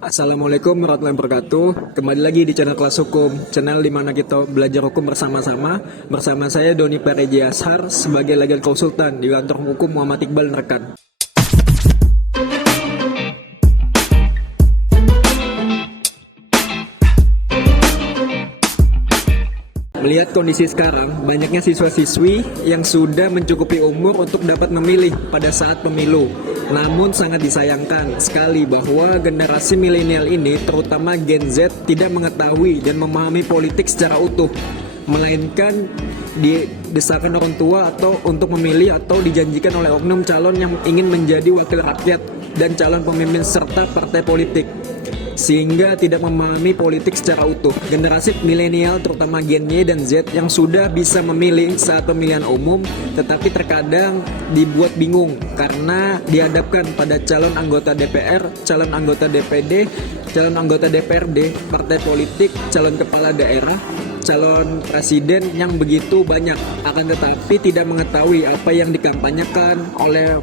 Assalamualaikum warahmatullahi wabarakatuh. Kembali lagi di channel Kelas Hukum, channel di mana kita belajar hukum bersama-sama. Bersama saya Doni Pareji Ashar sebagai legal konsultan di kantor hukum Muhammad Iqbal Rekan. Melihat kondisi sekarang, banyaknya siswa-siswi yang sudah mencukupi umur untuk dapat memilih pada saat pemilu. Namun sangat disayangkan sekali bahwa generasi milenial ini, terutama Gen Z, tidak mengetahui dan memahami politik secara utuh, melainkan didesakan orang tua atau untuk memilih atau dijanjikan oleh oknum calon yang ingin menjadi wakil rakyat dan calon pemimpin serta partai politik, sehingga tidak memahami politik secara utuh. Generasi milenial terutama Gen Y dan Z yang sudah bisa memilih saat pemilihan umum tetapi terkadang dibuat bingung karena dihadapkan pada calon anggota DPR, calon anggota DPD, calon anggota DPRD, partai politik, calon kepala daerah, calon presiden yang begitu banyak, akan tetapi tidak mengetahui apa yang dikampanyekan oleh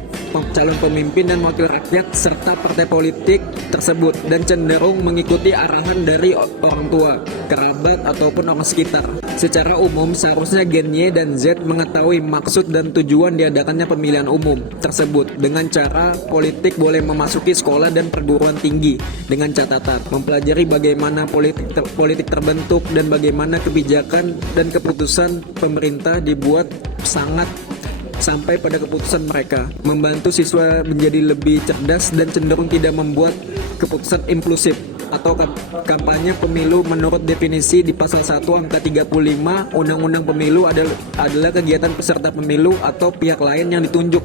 calon pemimpin dan wakil rakyat serta partai politik tersebut dan cenderung mengikuti arahan dari orang tua, kerabat ataupun orang sekitar. Secara umum seharusnya Gen Y dan Z mengetahui maksud dan tujuan diadakannya pemilihan umum tersebut dengan cara politik boleh memasuki sekolah dan perguruan tinggi dengan catatan mempelajari bagaimana politik terbentuk dan bagaimana kebijakan dan keputusan pemerintah dibuat sampai pada keputusan mereka, membantu siswa menjadi lebih cerdas dan cenderung tidak membuat keputusan impulsif atau kampanye pemilu. Menurut definisi di pasal 1 angka 35 Undang-Undang Pemilu adalah kegiatan peserta pemilu atau pihak lain yang ditunjuk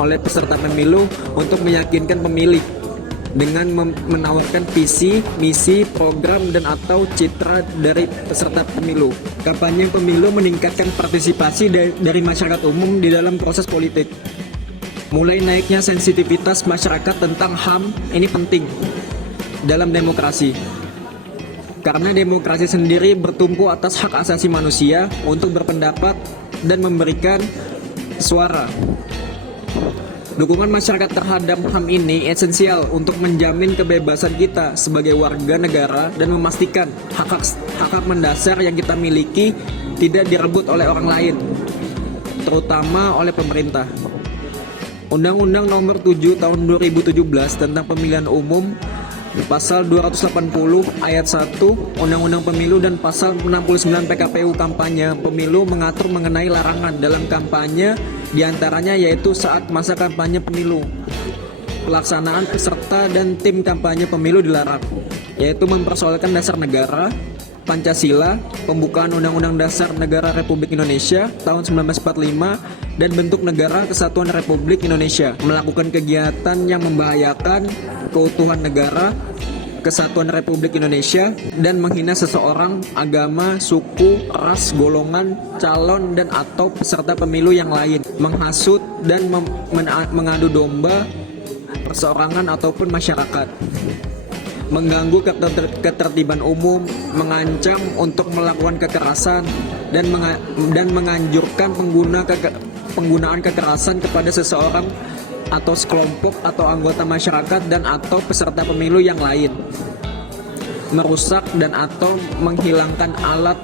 oleh peserta pemilu untuk meyakinkan pemilih dengan menawarkan visi, misi, program, dan atau citra dari peserta pemilu. Kampanye pemilu meningkatkan partisipasi dari masyarakat umum di dalam proses politik. Mulai naiknya sensitivitas masyarakat tentang HAM ini penting dalam demokrasi. Karena demokrasi sendiri bertumpu atas hak asasi manusia untuk berpendapat dan memberikan suara. Dukungan masyarakat terhadap HAM ini esensial untuk menjamin kebebasan kita sebagai warga negara dan memastikan hak-hak mendasar yang kita miliki tidak direbut oleh orang lain, terutama oleh pemerintah. Undang-Undang Nomor 7 Tahun 2017 tentang Pemilihan Umum, Pasal 280 Ayat 1 Undang-Undang Pemilu dan Pasal 69 PKPU Kampanye Pemilu mengatur mengenai larangan dalam kampanye, diantaranya yaitu saat masa kampanye pemilu. Pelaksanaan peserta dan tim kampanye pemilu dilarang, yaitu mempersoalkan dasar negara, Pancasila, pembukaan Undang-Undang Dasar Negara Republik Indonesia tahun 1945, dan bentuk negara Kesatuan Republik Indonesia, melakukan kegiatan yang membahayakan keutuhan negara Kesatuan Republik Indonesia, dan menghina seseorang, agama, suku, ras, golongan, calon, dan atau peserta pemilu yang lain, menghasut dan mengadu domba perseorangan ataupun masyarakat, mengganggu ketertiban umum, mengancam untuk melakukan kekerasan, dan menganjurkan penggunaan kekerasan kepada seseorang atau sekelompok atau anggota masyarakat dan atau peserta pemilu yang lain, merusak dan atau menghilangkan alat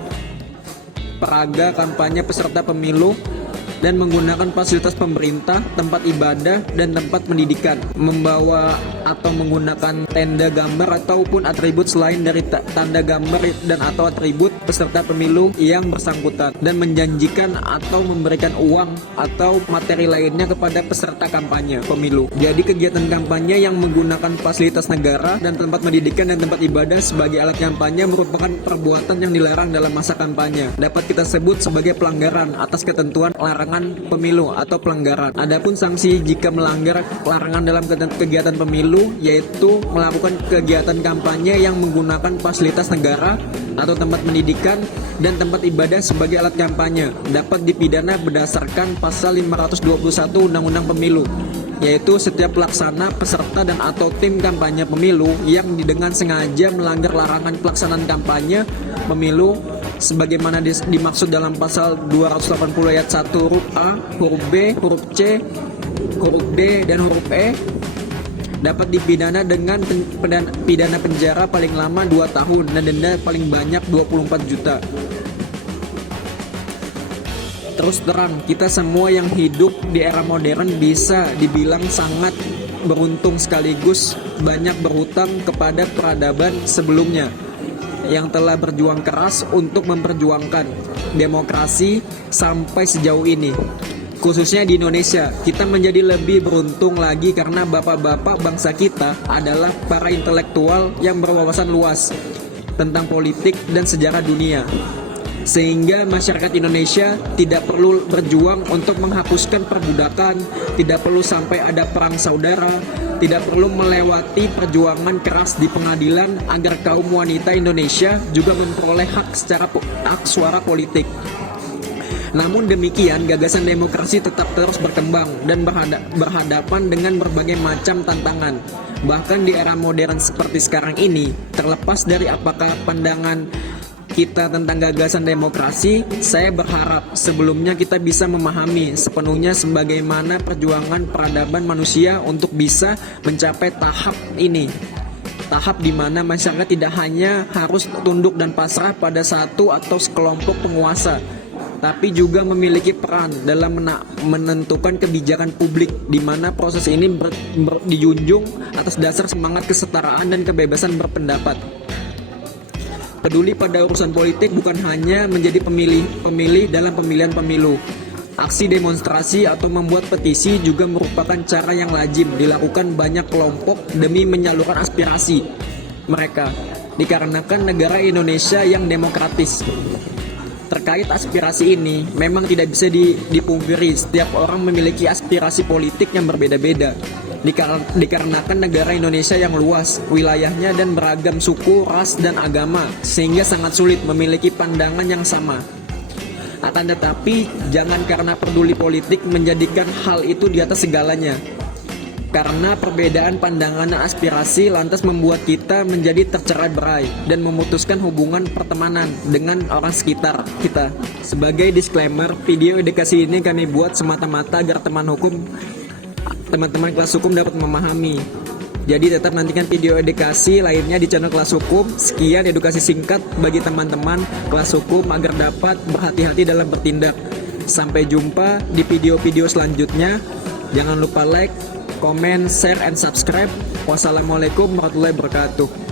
peraga kampanye peserta pemilu dan menggunakan fasilitas pemerintah, tempat ibadah, dan tempat pendidikan, membawa atau menggunakan tanda gambar ataupun atribut selain dari tanda gambar dan atau atribut peserta pemilu yang bersangkutan, dan menjanjikan atau memberikan uang atau materi lainnya kepada peserta kampanye pemilu. Jadi kegiatan kampanye yang menggunakan fasilitas negara dan tempat pendidikan dan tempat ibadah sebagai alat kampanye merupakan perbuatan yang dilarang dalam masa kampanye. Dapat kita sebut sebagai pelanggaran atas ketentuan larangan pemilu atau pelanggaran. Adapun sanksi jika melanggar larangan dalam kegiatan pemilu yaitu melakukan kegiatan kampanye yang menggunakan fasilitas negara atau tempat pendidikan dan tempat ibadah sebagai alat kampanye, dapat dipidana berdasarkan pasal 521 Undang-Undang Pemilu, yaitu setiap pelaksana, peserta, dan atau tim kampanye pemilu yang dengan sengaja melanggar larangan pelaksanaan kampanye pemilu sebagaimana dimaksud dalam pasal 280 ayat 1 huruf A, huruf B, huruf C, huruf D, dan huruf E dapat dipidana dengan pidana penjara paling lama 2 tahun dan denda paling banyak 24 juta. Terus terang, kita semua yang hidup di era modern bisa dibilang sangat beruntung sekaligus banyak berhutang kepada peradaban sebelumnya yang telah berjuang keras untuk memperjuangkan demokrasi sampai sejauh ini. Khususnya di Indonesia, kita menjadi lebih beruntung lagi karena bapak-bapak bangsa kita adalah para intelektual yang berwawasan luas tentang politik dan sejarah dunia. Sehingga masyarakat Indonesia tidak perlu berjuang untuk menghapuskan perbudakan, tidak perlu sampai ada perang saudara, tidak perlu melewati perjuangan keras di pengadilan agar kaum wanita Indonesia juga memperoleh hak suara politik. Namun demikian, gagasan demokrasi tetap terus berkembang dan berhadapan dengan berbagai macam tantangan. Bahkan di era modern seperti sekarang ini, terlepas dari apakah pandangan kita tentang gagasan demokrasi, saya berharap sebelumnya kita bisa memahami sepenuhnya sebagaimana perjuangan peradaban manusia untuk bisa mencapai tahap ini. Tahap di mana masyarakat tidak hanya harus tunduk dan pasrah pada satu atau sekelompok penguasa, tapi juga memiliki peran dalam menentukan kebijakan publik di mana proses ini dijunjung atas dasar semangat kesetaraan dan kebebasan berpendapat. Peduli pada urusan politik bukan hanya menjadi pemilih dalam pemilihan pemilu. Aksi demonstrasi atau membuat petisi juga merupakan cara yang lazim dilakukan banyak kelompok demi menyalurkan aspirasi mereka, dikarenakan negara Indonesia yang demokratis. Terkait aspirasi ini, memang tidak bisa dipungkiri setiap orang memiliki aspirasi politik yang berbeda-beda. Dikarenakan negara Indonesia yang luas, wilayahnya dan beragam suku, ras, dan agama, sehingga sangat sulit memiliki pandangan yang sama. Akan tetapi, jangan karena peduli politik menjadikan hal itu di atas segalanya. Karena perbedaan pandangan dan aspirasi lantas membuat kita menjadi tercerai-berai dan memutuskan hubungan pertemanan dengan orang sekitar kita. Sebagai disclaimer, video edukasi ini kami buat semata-mata agar teman-teman kelas hukum dapat memahami. Jadi tetap nantikan video edukasi lainnya di channel Kelas Hukum. Sekian edukasi singkat bagi teman-teman kelas hukum agar dapat berhati-hati dalam bertindak. Sampai jumpa di video-video selanjutnya. Jangan lupa like, comment, share, and subscribe. Wassalamualaikum warahmatullahi wabarakatuh.